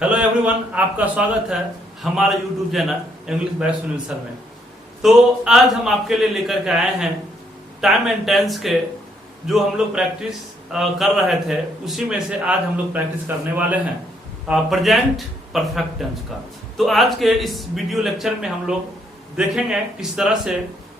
Hello everyone, आपका स्वागत है हमारे YouTube channel English by Sunil sir में। तो आज हम आपके लिए लेकर के आए हैं टाइम एंड टेंस के जो हम लोग प्रैक्टिस कर रहे थे, उसी में से आज हम लोग प्रैक्टिस करने वाले हैं प्रेजेंट परफेक्ट टेंस का। तो आज के इस वीडियो लेक्चर में हम लोग देखेंगे किस तरह से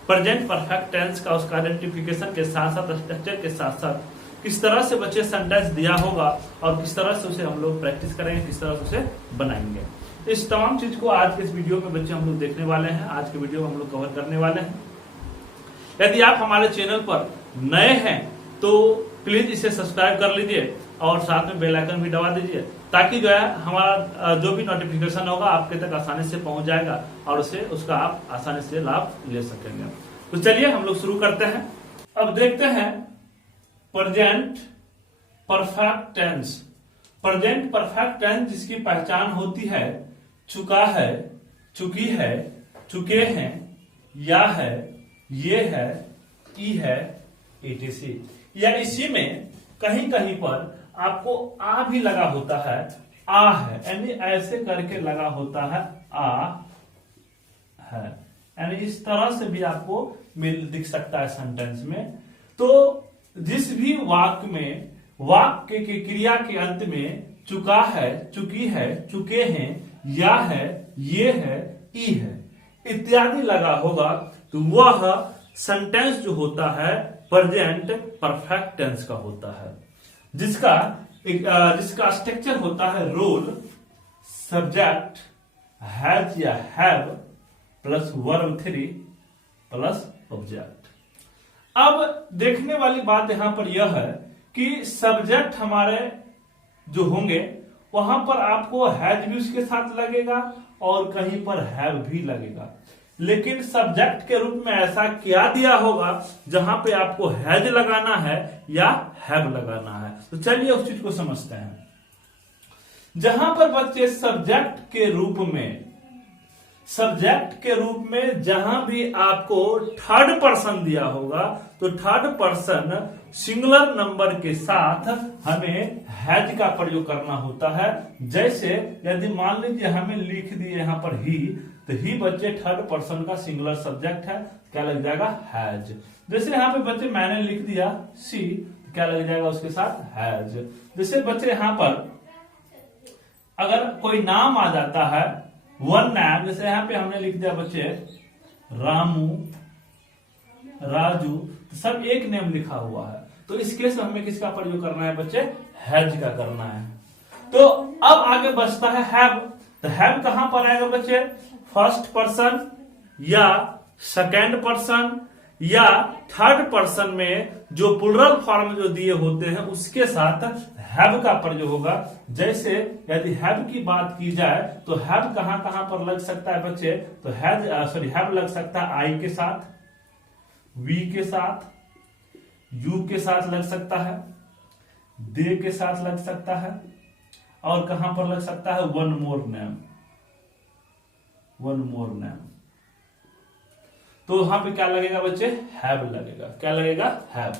प्रेजेंट परफेक्ट टेंस का उसका आइडेंटिफिकेशन के साथ साथ स्ट्रक्चर के साथ साथ किस तरह से बच्चे सेंटेंस दिया होगा और किस तरह से उसे हम लोग प्रैक्टिस करेंगे, किस तरह से उसे बनाएंगे। इस तमाम चीज को आज के इस वीडियो में बच्चे हम लोग देखने वाले हैं। आज के वीडियो में हम लोग कवर करने वाले हैं। यदि आप हमारे चैनल पर नए हैं तो प्लीज इसे सब्सक्राइब कर लीजिए और साथ में बेल आइकन भी दबा दीजिए, ताकि जो है हमारा जो भी नोटिफिकेशन होगा आपके तक आसानी से पहुंच जाएगा और उसका आप आसानी से लाभ ले सकेंगे। तो चलिए हम लोग शुरू करते हैं। अब देखते हैं present perfect tense. Present perfect tense जिसकी पहचान होती है चुका है, चुकी है, चुके हैं, या है, ये है, ई है, etc। या इसी में कहीं कहीं पर आपको आ भी लगा होता है, आ है, यानी ऐसे करके लगा होता है, आ है, यानी इस तरह से भी आपको दिख सकता है सेंटेंस में। तो जिस भी वाक्य में वाक्य के क्रिया के अंत में चुका है, चुकी है, चुके हैं, या है, ये है, ई है इत्यादि लगा होगा, तो वह सेंटेंस जो होता है प्रेजेंट परफेक्ट टेंस का होता है, जिसका स्ट्रक्चर होता है रोल, सब्जेक्ट, हैज या have plus verb 3 plus object. अब देखने वाली बात यहां पर यह है कि सब्जेक्ट हमारे जो होंगे वहां पर आपको हैज भी उसके साथ लगेगा और कहीं पर हैव भी लगेगा, लेकिन सब्जेक्ट के रूप में ऐसा क्या दिया होगा जहां पे आपको हैज लगाना है या हैव लगाना है। तो चलिए उस चीज को समझते हैं। जहां पर बच्चे सब्जेक्ट के रूप में जहां भी आपको थर्ड पर्सन दिया होगा, तो थर्ड पर्सन सिंगुलर नंबर के साथ हमें हैज का प्रयोग करना होता है। जैसे यदि मान लीजिए हमें लिख दिए यहां पर ही, तो ही बच्चे थर्ड पर्सन का सिंगुलर सब्जेक्ट है, क्या लग जाएगा, हैज। जैसे यहां पे बच्चे मैंने लिख दिया सी, तो क्या लग जाएगा उसके साथ, हैज। जैसे बच्चे यहां पर अगर कोई नाम आ जाता है, वन नाम, जैसे यहां पे हमने लिख दिया बच्चे रामू, राजू, तो सब एक नेम लिखा हुआ है, तो इस केस में हमें किसका प्रयोग करना है बच्चे, हैज का करना है। तो अब आगे बचता है हैव। तो हैव कहां पर आएगा बच्चे, फर्स्ट पर्सन या सेकेंड पर्सन या थर्ड पर्सन में जो प्लुरल फॉर्म जो दिए होते हैं उसके साथ हैव का प्रयोग होगा। जैसे यदि हैव की बात की जाए तो हैव कहां कहां पर लग सकता है बच्चे, तो हैव लग सकता है आई के साथ, वी के साथ, यू के साथ लग सकता है, दे के साथ लग सकता है, और कहां पर लग सकता है, वन मोर नेम। तो यहां पे क्या लगेगा बच्चे, हैव लगेगा। क्या लगेगा, हैव।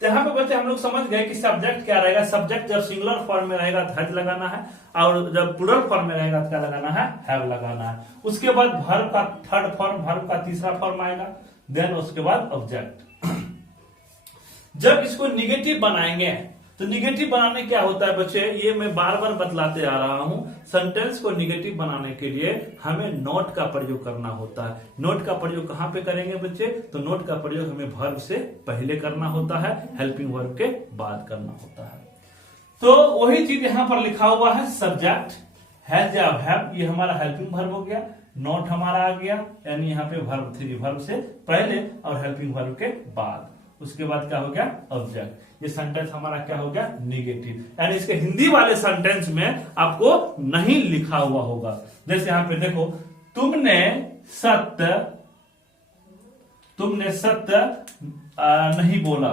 तो यहां पे बच्चे हम लोग समझ गए कि सब्जेक्ट क्या रहेगा। सब्जेक्ट जब सिंगुलर फॉर्म में रहेगा तो हैज लगाना है, और जब प्लुरल फॉर्म में रहेगा तो क्या लगाना है, हैव लगाना है। उसके बाद वर्ब का थर्ड फॉर्म, वर्ब का तीसरा फॉर्म आएगा, देन उसके बाद ऑब्जेक्ट। जब इसको निगेटिव बनाएंगे तो निगेटिव बनाने क्या होता है बच्चे, ये मैं बार बार बतलाते आ रहा हूं। सेंटेंस को निगेटिव बनाने के लिए हमें नोट का प्रयोग करना होता है। नोट का प्रयोग कहां पे करेंगे बच्चे, तो नोट का प्रयोग हमें वर्ब से पहले करना होता है, हेल्पिंग वर्ब के बाद करना होता है। तो वही चीज यहां पर लिखा हुआ है, सब्जेक्ट, हैज या हैव, ये हमारा हेल्पिंग वर्ब हो गया, नोट हमारा आ गया, यानी यहाँ पे वर्ब 3, वर्ब से पहले और हेल्पिंग वर्ब के बाद। उसके बाद क्या हो गया, ऑब्जेक्ट। ये सेंटेंस हमारा क्या हो गया, निगेटिव, यानी इसके हिंदी वाले सेंटेंस में आपको नहीं लिखा हुआ होगा। जैसे यहां पे देखो, तुमने सत्य नहीं बोला,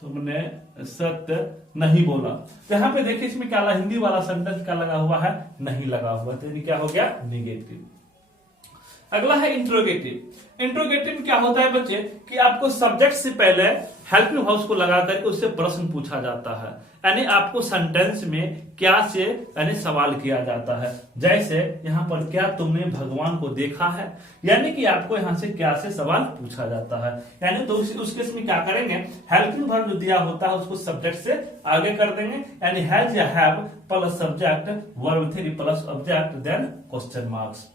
तुमने सत्य नहीं बोला। तो यहां पे देखिए इसमें क्या हिंदी वाला सेंटेंस क्या लगा हुआ है, नहीं लगा हुआ, तो ये क्या हो गया, निगेटिव। अगला है इंट्रोगेटिव। इंट्रोगेटिव में क्या होता है बच्चे कि आपको सब्जेक्ट से पहले हेल्पिंग वर्ब को लगा करके उससे प्रश्न पूछा जाता है, यानी आपको सेंटेंस में क्या से यानी सवाल किया जाता है। जैसे यहाँ पर क्या तुमने भगवान को देखा है, यानी कि आपको यहाँ से क्या से सवाल पूछा जाता है। यानी तो उस केस में क्या करेंगे, हेल्पिंग वर्ब जो दिया होता है उसको सब्जेक्ट से आगे कर देंगे, यानी हैज या have plus subject verb 3 plus object then question marks.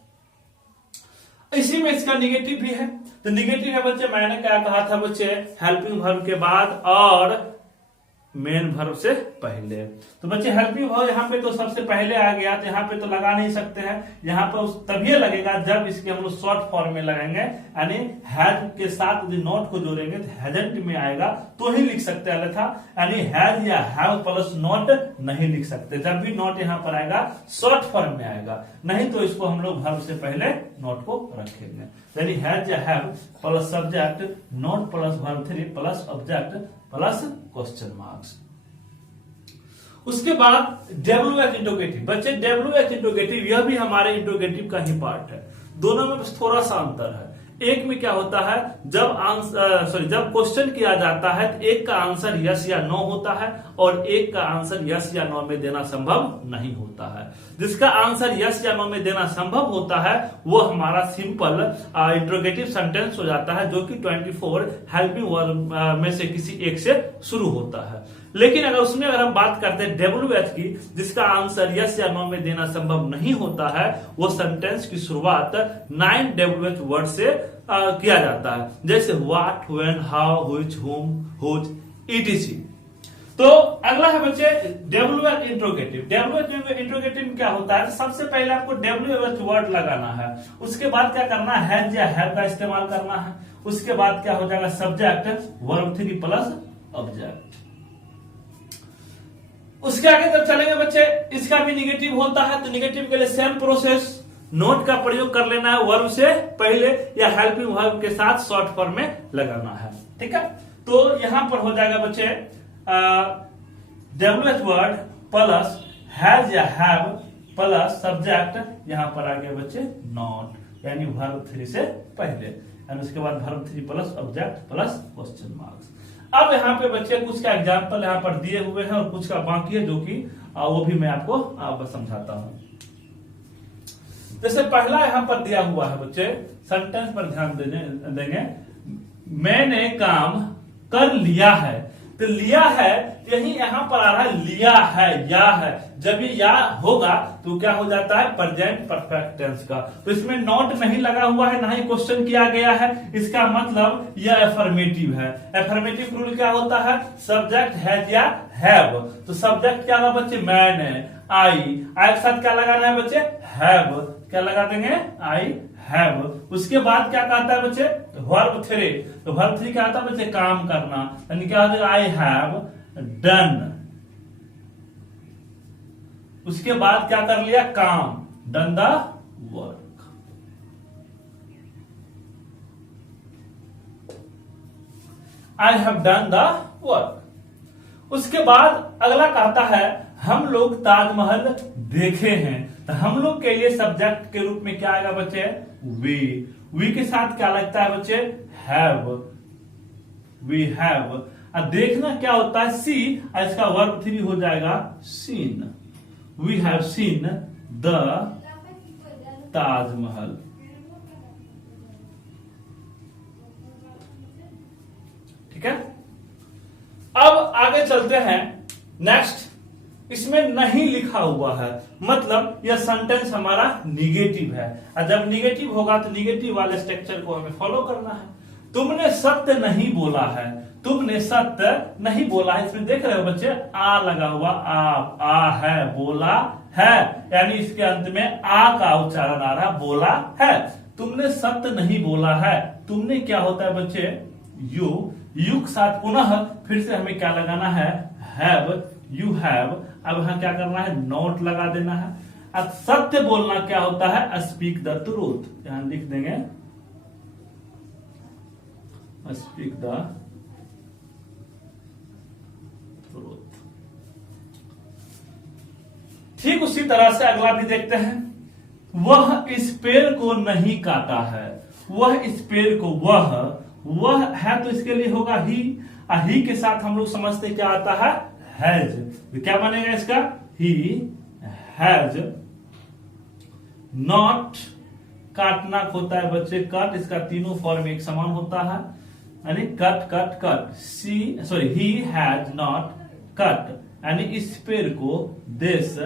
इसी में इसका निगेटिव भी है, तो निगेटिव है बच्चे, मैंने क्या कहा था बच्चे, हेल्पिंग वर्ब के बाद और मेन वर्ब से पहले। तो बच्चे हेल्पिंग वर्ब यहाँ पे तो सबसे पहले आ गया, तो यहाँ पे तो लगा नहीं सकते हैं, यहाँ पर तभी लगेगा जब इसके हम लोग शॉर्ट फॉर्म में लगाएंगे, यानी हैज के साथ यदि नॉट को जोड़ेंगे तो हैजंट में आएगा तो ही लिख सकते हैं, था यानी हैज या हैव प्लस नॉट नहीं लिख सकते। जब भी नॉट यहाँ पर आएगा शॉर्ट फॉर्म में आएगा, नहीं तो इसको हम लोग वर्ब से पहले नॉट को रखेंगे, यानी हैज या have plus subject not plus verb 3 plus object plus question marks. उसके बाद WH इंट्रोगेटिव। बच्चे WH इंट्रोगेटिव यह भी हमारे इंट्रोगेटिव का ही पार्ट है, दोनों में बस थोड़ा सा अंतर है। एक में क्या होता है, जब क्वेश्चन किया जाता है तो एक का आंसर यस या नो होता है और एक का आंसर यस या नो में देना संभव नहीं होता है। जिसका आंसर यस या नो में देना संभव होता है वो हमारा सिंपल इंट्रोगेटिव सेंटेंस हो जाता है, जो कि 24 हेल्पिंग वर्ब में से किसी एक से शुरू होता है। लेकिन अगर हम बात करते हैं WH की, जिसका आंसर यस या नो में देना संभव नहीं होता है, वो सेंटेंस की शुरुआत 9 WH वर्ड से किया जाता है, जैसे व्हाट, व्हेन, हाउ, व्हिच, हुम, हुज, etc। तो अगला है बच्चे WH इंट्रोगेटिव। WH इंट्रोगेटिव में क्या होता है, सबसे पहले आपको WH वर्ड लगाना है, उसके बाद क्या करना है, हैज या हैव का इस्तेमाल करना है, उसके बाद क्या हो जाएगा, सब्जेक्ट वर्ब 3 प्लस ऑब्जेक्ट। उसके आगे जब चलेंगे बच्चे, इसका भी निगेटिव होता है, तो निगेटिव के लिए सेम प्रोसेस, नोट का प्रयोग कर लेना है वर्ब से पहले या हेल्पिंग वर्ब के साथ शॉर्ट फॉर्म में लगाना है, ठीक है। तो यहां पर हो जाएगा बच्चे WH वर्ड प्लस हैज या हैव प्लस सब्जेक्ट, यहां पर आ गया बच्चे नॉट, यानी वर्ब 3 से पहले, और उसके बाद verb 3 plus object plus question marks. अब यहाँ पे बच्चे कुछ का एग्जाम्पल यहाँ पर दिए हुए हैं और कुछ का बाकी है, जो कि वो भी मैं आपको समझाता हूँ। जैसे पहला यहाँ पर दिया हुआ है बच्चे, सेंटेंस पर ध्यान देंगे, मैंने काम कर लिया है। तो लिया है यही यहाँ पर आ रहा है, लिया है, या है। जब ये या होगा तो क्या हो जाता है, प्रेजेंट परफेक्ट टेंस का। तो इसमें नॉट नहीं लगा हुआ है, ना ही क्वेश्चन किया गया है, इसका मतलब यह एफर्मेटिव है। एफर्मेटिव रूल क्या होता है, सब्जेक्ट हैज या हैव। तो सब्जेक्ट क्या होगा बच्चे, मैंने, आई के साथ क्या लगाना है बच्चे, हैव, क्या लगा देंगे, आई हैव। उसके बाद क्या कहता है बच्चे, वर्ब 3। तो वर्ब 3 क्या आता है बच्चे, काम करना, यानी क्या हो जाएगा, आई हैव डन। उसके बाद क्या कर लिया, काम, done the work. I have done the work. उसके बाद अगला कहता है, हम लोग ताजमहल देखे हैं। तो हम लोग के लिए सब्जेक्ट के रूप में क्या आएगा बच्चे, वी के साथ क्या लगता है बच्चे, हैव, वी हैव। अब देखना क्या होता है, सी, इसका वर्ब 3 हो जाएगा seen. We have seen the Taj Mahal. ठीक है। अब आगे चलते हैं, नेक्स्ट, इसमें नहीं लिखा हुआ है, मतलब यह सेंटेंस हमारा निगेटिव है, और जब निगेटिव होगा तो निगेटिव वाले स्ट्रक्चर को हमें फॉलो करना है। तुमने सत्य नहीं बोला है, तुमने सत्य नहीं बोला है, इसमें देख रहे हो बच्चे, आ लगा हुआ, आ है, बोला है, यानी इसके अंत में आ का उच्चारण आ रहा, बोला है। तुमने सत्य नहीं बोला है, तुमने क्या होता है बच्चे, यू के साथ पुनः फिर से हमें क्या लगाना है, हैव, यू हैव। अब यहां क्या करना है, नोट लगा देना है। अब सत्य बोलना क्या होता है, स्पीक द ट्रूथ, यहां लिख देंगे स्पीक द ट्रूथ। ठीक उसी तरह से अगला भी देखते हैं, वह इस पेड़ को नहीं काटा है, वह इस पेड़ को, वह है तो इसके लिए होगा ही के साथ हम लोग समझते क्या आता है, हैज। तो क्या बनेगा इसका, ही हैज नॉट, काटना होता है बच्चे कट, इसका तीनों फॉर्म एक समान होता है, यानी cut cut cut, he has not cut, यानी इस पेड़ को, this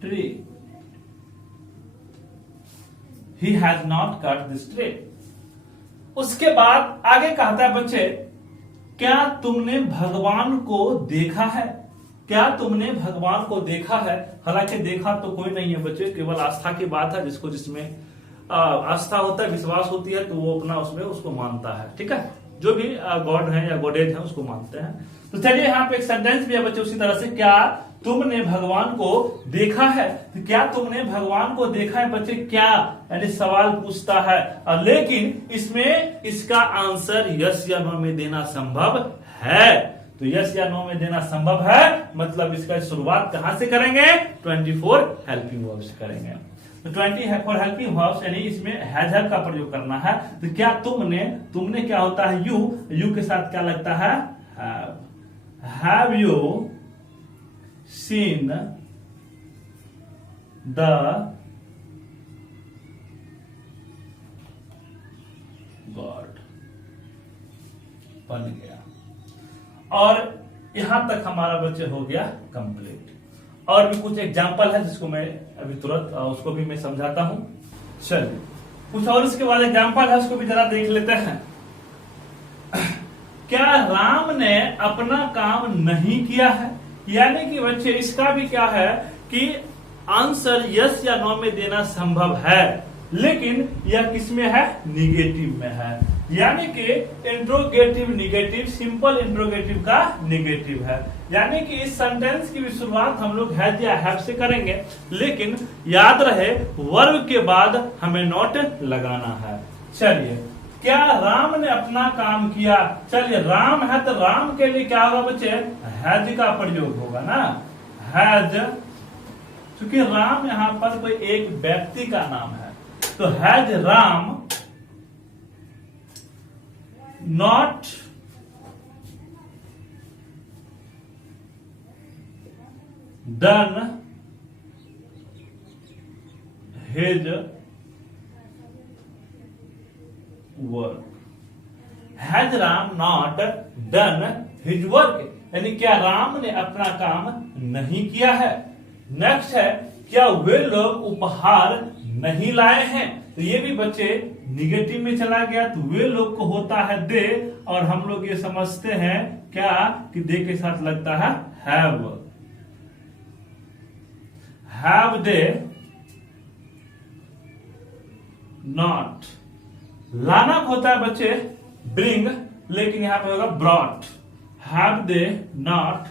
tree, he has not cut this tree। उसके बाद आगे कहता है बच्चे, क्या तुमने भगवान को देखा है, क्या तुमने भगवान को देखा है। हालांकि देखा तो कोई नहीं है बच्चे, केवल आस्था की बात है, जिसको जिसमें आस्था होता है, विश्वास होती है, तो वो अपना उसमें उसको मानता है, ठीक है, जो भी गॉड है या गॉडेज है उसको मानते हैं। तो चलिए यहाँ पे एक सेंटेंस भी है बच्चे उसी तरह से, क्या तुमने भगवान को देखा है। तो क्या तुमने भगवान को देखा है बच्चे, क्या यानी सवाल पूछता है, लेकिन इसमें इसका आंसर यस या नो में देना संभव है। तो यस या नो में देना संभव है, मतलब इसका शुरुआत कहां से करेंगे, 24 हेल्पिंग वर्ब से करेंगे। तो 24 हेल्पिंग वर्ब्स यानी इसमें हैज हैव का प्रयोग करना है। तो क्या तुमने क्या होता है, यू के साथ क्या लगता है, have you seen the God, बन गया। और यहां तक हमारा बच्चे हो गया कंप्लीट। और भी कुछ एग्जाम्पल है जिसको मैं अभी तुरंत उसको भी मैं समझाता हूं। चलिए कुछ और इसके बाद एग्जाम्पल है, उसको भी जरा देख लेते हैं। क्या राम ने अपना काम नहीं किया है, यानी कि बच्चे इसका भी क्या है कि आंसर यस या नो में देना संभव है, लेकिन यह किसमें है, निगेटिव में है। यानी कि इंट्रोगेटिव निगेटिव, सिंपल इंट्रोगेटिव का निगेटिव है। यानी कि इस सेंटेंस की भी शुरुआत हम लोग हैज या हैव से करेंगे, लेकिन याद रहे वर्ब के बाद हमें नॉट लगाना है। चलिए, क्या राम ने अपना काम किया। चलिए राम है तो राम के लिए क्या होगा बच्चे, हैज का प्रयोग होगा ना, हैज, क्योंकि राम यहां पर कोई एक व्यक्ति का नाम है। तो has Ram not done his work, has Ram not done his work, यानी क्या राम ने अपना काम नहीं किया है। नेक्स्ट है, क्या वे लोग उपहार नहीं लाए हैं। तो ये भी बच्चे निगेटिव में चला गया, तो वे लोग को होता है दे, और हम लोग ये समझते हैं क्या कि दे के साथ लगता है हैव दे नॉट। लाना होता है बच्चे ब्रिंग, लेकिन यहां पे होगा brought. Have they not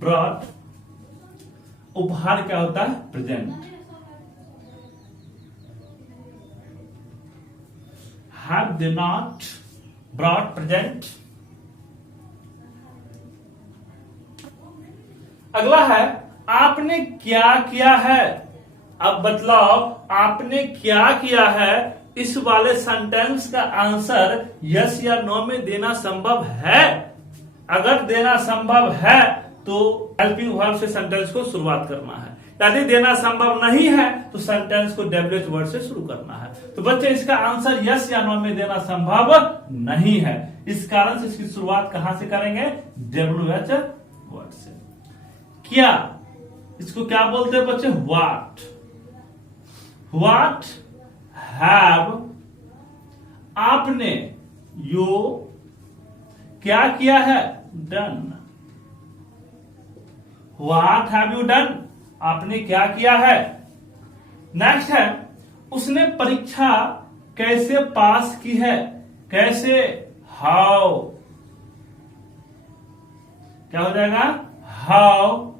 brought. उपहार क्या होता है, present. Have they not brought present. अगला है, आपने क्या किया है। अब मतलब आपने क्या किया है, इस वाले सेंटेंस का आंसर यस या नो में देना संभव है। अगर देना संभव है तो हेल्पिंग वर्ब से सेंटेंस को शुरुआत करना है, यदि देना संभव नहीं है तो सेंटेंस को डब्ल्यूएच वर्ड से शुरू करना है। तो बच्चे इसका आंसर यस या नो में देना संभव नहीं है, इस कारण से इसकी शुरुआत कहां से करेंगे, डब्ल्यूएच वर्ड से। क्या, इसको क्या बोलते हैं बच्चे, व्हाट हैव, आपने, यू, क्या किया है, done. What have you done, आपने क्या किया है। नेक्स्ट है, उसने परीक्षा कैसे पास की है। कैसे, हाउ, क्या हो जाएगा, हाउ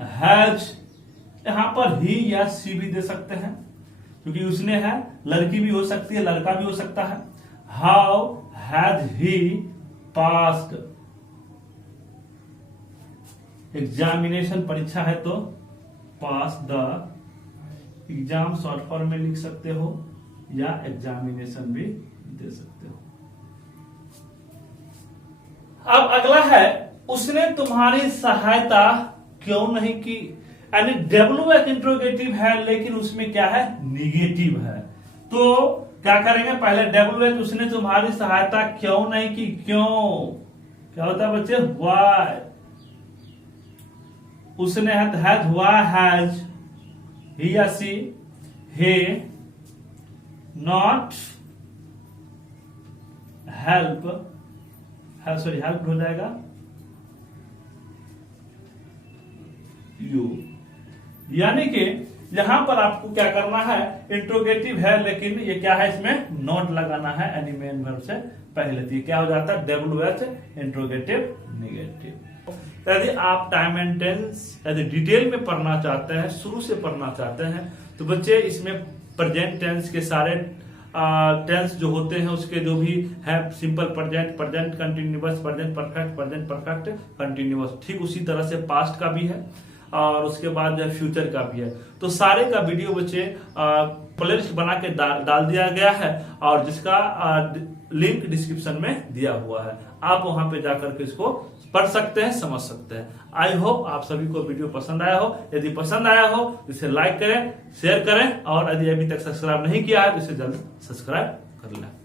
हैज। यहां पर ही या सी भी दे सकते हैं, क्योंकि उसने है, लड़की भी हो सकती है, लड़का भी हो सकता है। How has he passed, examination परीक्षा है तो पास द एग्जाम शॉर्ट फॉर्म में लिख सकते हो या एग्जामिनेशन भी दे सकते हो। अब अगला है उसने तुम्हारी सहायता क्यों नहीं की, यानी डब्ल्यू एक इंट्रोगेटिव है लेकिन उसमें क्या है, निगेटिव है। तो क्या करेंगे, पहले डब्ल्यू एक उसने तुम्हारी सहायता क्यों नहीं की, क्यों क्या होता है बच्चे, वाई। उसने हैज, वाई हैज ही या सी हे नॉट हेल्प, सॉरी हेल्प हो जाएगा यू। यानी कि यहां पर आपको क्या करना है, इंट्रोगेटिव है लेकिन ये क्या है, इसमें नॉट लगाना है यानी मेन वर्ब से पहले। तो क्या हो जाता है, डब्ल्यू एच इंट्रोगेटिव निगेटिव। यदि आप टाइम एंड टेंस यदि डिटेल में पढ़ना चाहते हैं, शुरू से पढ़ना चाहते हैं, तो बच्चे इसमें प्रेजेंट टेंस के सारे टेंस जो होते हैं उसके जो भी है, simple present, present continuous, present perfect, present perfect continuous, ठीक उसी तरह से पास्ट का भी है और उसके बाद जो फ्यूचर का भी है। तो सारे का वीडियो बच्चे प्लेलिस्ट बना के डाल दिया गया है और जिसका लिंक डिस्क्रिप्शन में दिया हुआ है। आप वहां पे जाकर के इसको पढ़ सकते हैं, समझ सकते हैं। आई होप आप सभी को वीडियो पसंद आया हो। यदि पसंद आया हो तो इसे लाइक करें, शेयर करें और यदि अभी तक सब्सक्राइब नहीं किया है तो इसे जल्द सब्सक्राइब कर लें।